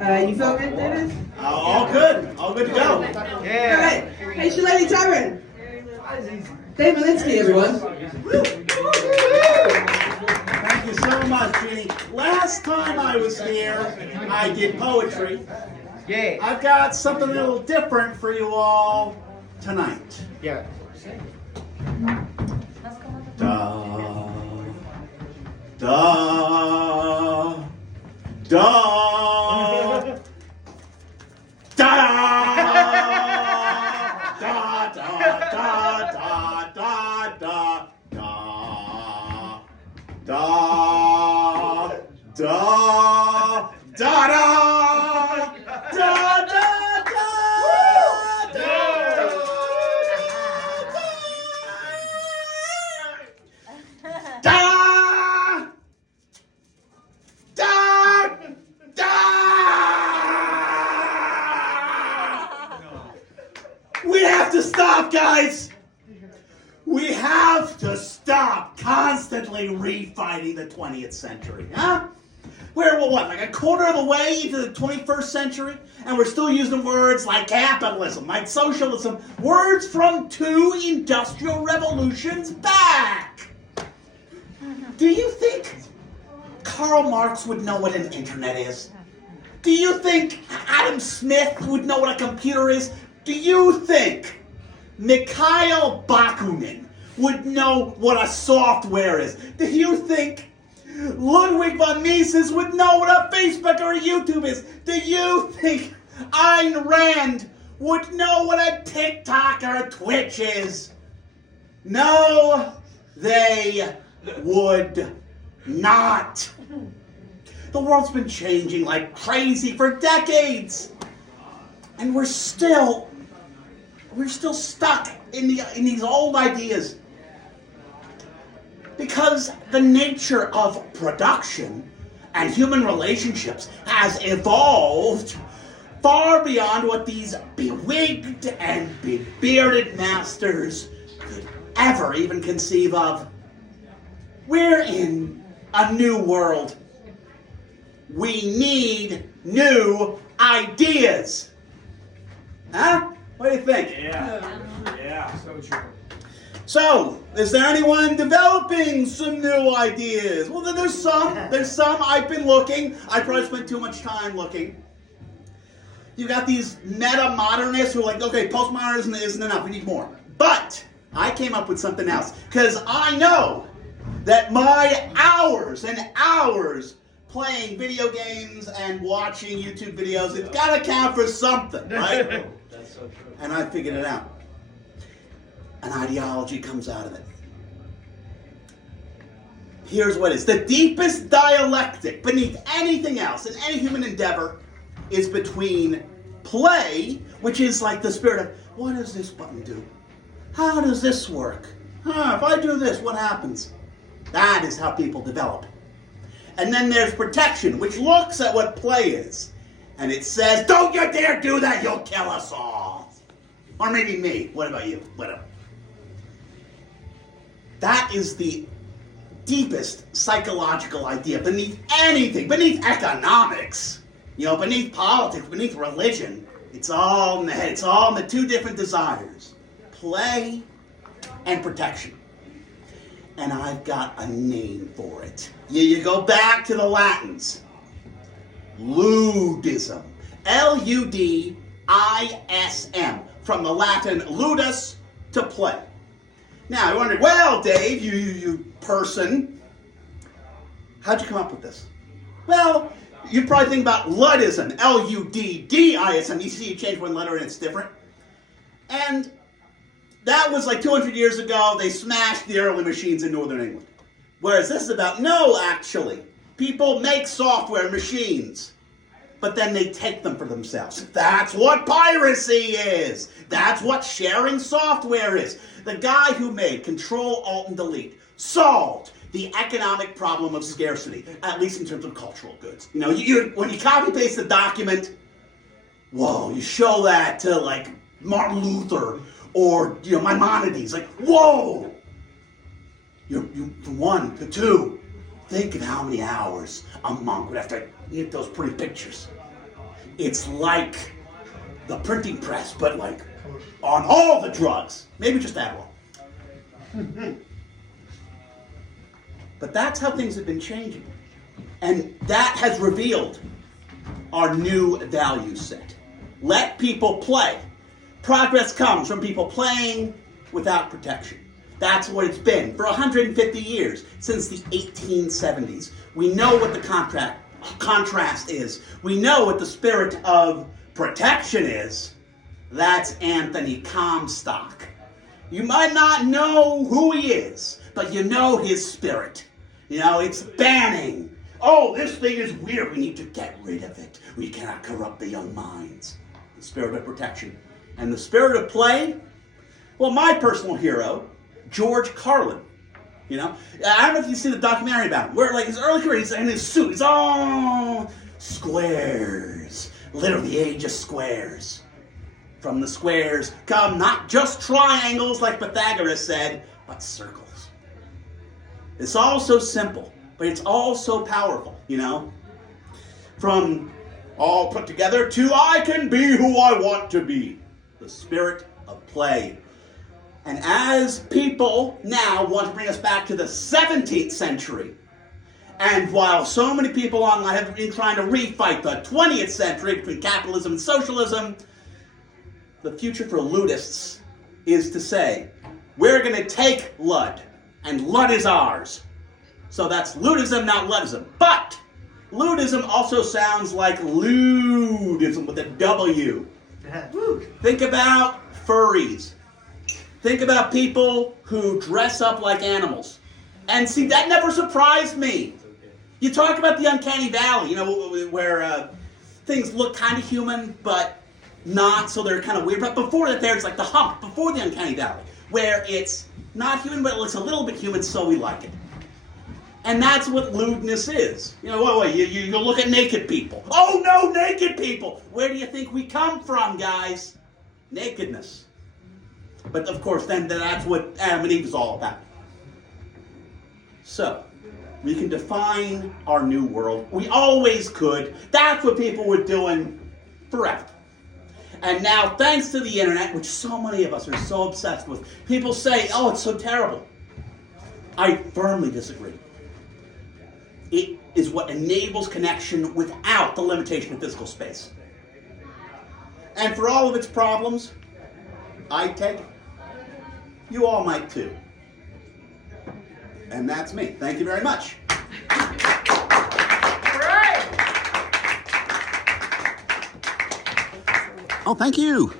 You feel good, David? All good. All good to go. Yeah. All right. Hey, Shillelagh Tavern. Dave Malinsky, everyone. Thank you so much, Jeannie. Last time I was here, I did poetry. Yeah. I've got something a little different for you all tonight. Yeah. Da, da, da, da, da, da, da, da, da, da, da, da, da, da, da, da. Da! Da! Da! We have to stop, guys! We have to stop constantly refighting the 20th century, huh? We're, what, like a quarter of the way into the 21st century? And we're still using words like capitalism, like socialism, words from 2 industrial revolutions back. Do you think Karl Marx would know what an internet is? Do you think Adam Smith would know what a computer is? Do you think Mikhail Bakunin would know what a software is? Do you think Ludwig von Mises would know what a Facebook or a YouTube is? Do you think Ayn Rand would know what a TikTok or a Twitch is? No, they would not. The world's been changing like crazy for decades, and we're still stuck in these old ideas because the nature of production and human relationships has evolved far beyond what these bewigged and bearded masters could ever even conceive of. We're in a new world. We need new ideas. Huh? What do you think? Yeah. So true. So, is there anyone developing some new ideas? Well, there's some. I've been looking. I probably spent too much time looking. You got these meta-modernists who are like, okay, postmodernism isn't enough. We need more. But I came up with something else because I know that my hours and hours playing video games and watching YouTube videos, it's got to count for something, right? That's so true. And I figured it out. An ideology comes out of it. Here's what it is. The deepest dialectic beneath anything else in any human endeavor is between play, which is like the spirit of, what does this button do? How does this work? If I do this, what happens? That is how people develop. And then there's protection, which looks at what play is. And it says, don't you dare do that, you'll kill us all. Or maybe me. What about you? Whatever. That is the deepest psychological idea beneath anything, beneath economics, beneath politics, beneath religion. It's all in the head. It's all in the 2 different desires. Play and protection. And I've got a name for it. You go back to the Latins. Ludism. Ludism. From the Latin ludus, to play. Now, I wondered, well, Dave, you person, how'd you come up with this? Well, you probably think about Ludism. Luddism. You see, you change one letter and it's different. And that was like 200 years ago. They smashed the early machines in Northern England. Whereas this is about, no, actually. People make software machines, but then they take them for themselves. That's what piracy is. That's what sharing software is. The guy who made Control, Alt, and Delete solved the economic problem of scarcity, at least in terms of cultural goods. When you copy-paste a document, whoa, you show that to, like, Martin Luther or, Maimonides. Like, whoa! You from 1 to 2. Think of how many hours a monk would have to get those pretty pictures. It's like the printing press, but like on all the drugs. Maybe just Adderall. But that's how things have been changing. And that has revealed our new value set. Let people play. Progress comes from people playing without protection. That's what it's been for 150 years, since the 1870s. We know what the contrast is. We know what the spirit of protection is. That's Anthony Comstock. You might not know who he is, but you know his spirit. You know, it's banning. Oh, this thing is weird. We need to get rid of it. We cannot corrupt the young minds. The spirit of protection. And the spirit of play? Well, my personal hero, George Carlin. You know, I don't know if you see the documentary about him, where like his early career, he's in his suit, he's all squares, literally the age of squares. From the squares come not just triangles like Pythagoras said, but circles. It's all so simple, but it's all so powerful, you know. From all put together to I can be who I want to be. The spirit of play. And as people now want to bring us back to the 17th century, and while so many people online have been trying to refight the 20th century between capitalism and socialism, the future for Ludists is to say, we're going to take Lud, and Lud is ours. So that's Ludism, not Ludism. But Ludism also sounds like Ludism with a W. Think about furries. Think about people who dress up like animals. And see, that never surprised me. You talk about the uncanny valley, you know, where things look kind of human, but not, so they're kind of weird. But before that, there's like the hump, before the uncanny valley, where it's not human, but it looks a little bit human, so we like it. And that's what lewdness is. You know, you look at naked people. Oh no, naked people! Where do you think we come from, guys? Nakedness. But of course, then that's what Adam and Eve is all about. So, we can define our new world. We always could. That's what people were doing forever. And now, thanks to the internet, which so many of us are so obsessed with, people say, oh, it's so terrible. I firmly disagree. It is what enables connection without the limitation of physical space. And for all of its problems, I take it. You all might too. And that's me. Thank you very much. Oh, thank you.